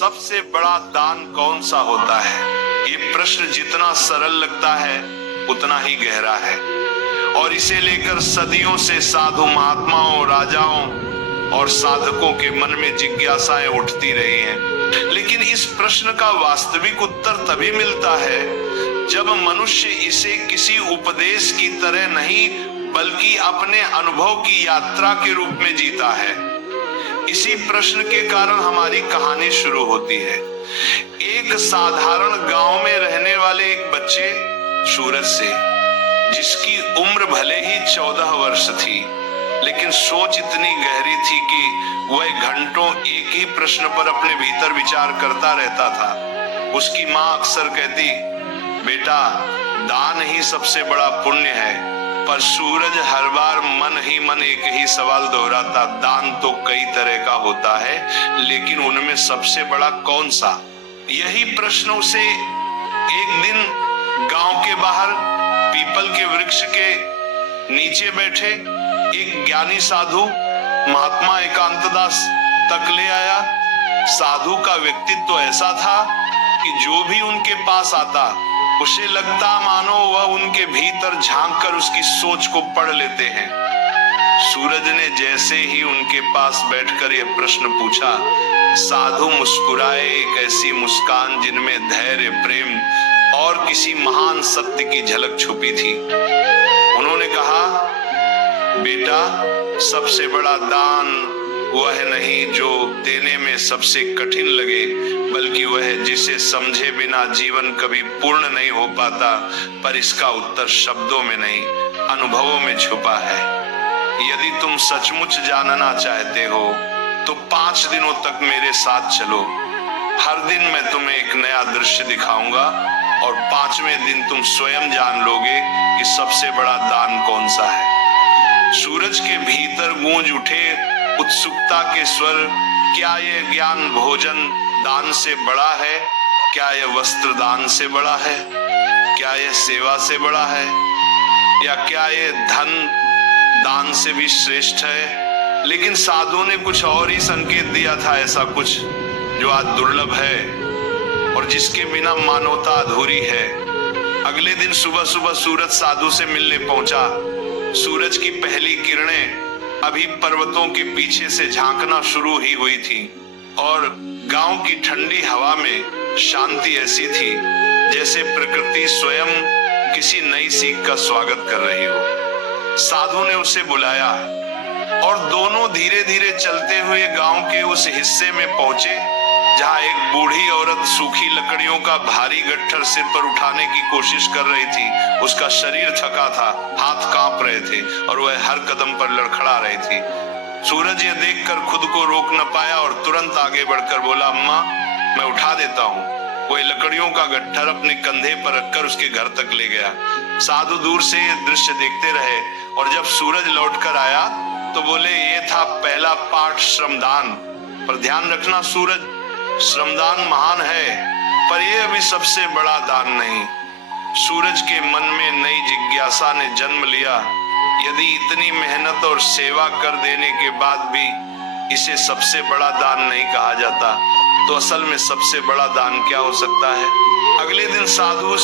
सबसे बड़ा दान कौन सा होता है? ये प्रश्न जितना सरल लगता है उतना ही गहरा है और इसे लेकर सदियों से साधु महात्माओं, राजाओं और साधकों के मन में जिज्ञासाएं उठती रही हैं। लेकिन इस प्रश्न का वास्तविक उत्तर तभी मिलता है जब मनुष्य इसे किसी उपदेश की तरह नहीं बल्कि अपने अनुभव की यात्रा के रूप में जीता है। इसी प्रश्न के कारण हमारी कहानी शुरू होती है। एक साधारण गांव में रहने वाले एक बच्चे सूरज से, जिसकी उम्र भले ही 14 वर्ष थी, लेकिन सोच इतनी गहरी थी कि वह घंटों एक ही प्रश्न पर अपने भीतर विचार करता रहता था। उसकी माँ अक्सर कहती, बेटा दान ही सबसे बड़ा पुण्य है। पर सूरज हर बार मन ही मन एक ही सवाल दोहराता, दान तो कई तरह का होता है, लेकिन उनमें सबसे बड़ा कौन सा? यही प्रश्न उसे एक दिन गांव के बाहर पीपल के वृक्ष के नीचे बैठे एक ज्ञानी साधु महात्मा एकांतदास तक ले आया। साधु का व्यक्तित्व ऐसा था कि जो भी उनके पास आता उसे लगता मानो वह उनके भीतर झांककर उसकी सोच को पढ़ लेते हैं। सूरज ने जैसे ही उनके पास बैठकर यह प्रश्न पूछा, साधु मुस्कुराए, एक ऐसी मुस्कान जिनमें धैर्य, प्रेम और किसी महान सत्य की झलक छुपी थी। उन्होंने कहा, बेटा सबसे बड़ा दान वह नहीं जो देने में सबसे कठिन लगे, बल्कि वह जिसे समझे बिना जीवन कभी पूर्ण नहीं हो पाता। पर इसका उत्तर शब्दों में नहीं, अनुभवों में छुपा है। यदि तुम सचमुच जानना चाहते हो तो 5 दिनों तक मेरे साथ चलो। हर दिन मैं तुम्हें एक नया दृश्य दिखाऊंगा और 5वें दिन तुम स्वयं जान लोगे कि सबसे बड़ा दान कौन सा है। सूरज के भीतर गूंज उठे उत्सुकता के स्वर। क्या यह ज्ञान भोजन दान से बड़ा है? क्या यह वस्त्र दान से बड़ा है? क्या यह सेवा से बड़ा है? या क्या यह धन दान से भी श्रेष्ठ है? लेकिन साधु ने कुछ और ही संकेत दिया था, ऐसा कुछ जो आज दुर्लभ है और जिसके बिना मानवता अधूरी है। अगले दिन सुबह सुबह सूरज साधु से मिलने पहुंचा। सूरज की पहली किरणें अभी पर्वतों के पीछे से झांकना शुरू ही हुई थी और गांव की ठंडी हवा में शांति ऐसी थी जैसे प्रकृति स्वयं किसी नई सीख का स्वागत कर रही हो। साधु ने उसे बुलाया और दोनों धीरे धीरे चलते हुए गांव के उस हिस्से में पहुंचे जहां एक बूढ़ी औरत सूखी लकड़ियों का भारी गट्ठर सिर पर उठाने की कोशिश कर रही थी। उसका शरीर थका था, हाथ कांप रहे थे और वह हर कदम पर लड़खड़ा रही थी। सूरज ये देखकर खुद को रोक न पाया और तुरंत आगे बढ़कर बोला, अम्मा मैं उठा देता हूँ। वह लकड़ियों का गट्ठर अपने कंधे पर रखकर उसके घर तक ले गया। साधु दूर से ये दृश्य देखते रहे और जब सूरज लौटकर आया तो बोले, ये था पहला पाठ श्रमदान। पर ध्यान रखना सूरज, श्रमदान महान है पर यह अभी सबसे बड़ा दान नहीं। सूरज के मन में नई जिज्ञासा ने जन्म लिया। यदि इतनी मेहनत और सेवा कर देने के बाद भी इसे सबसे बड़ा दान नहीं कहा जाता तो असल में सबसे बड़ा दान क्या हो सकता है? अगले दिन साधु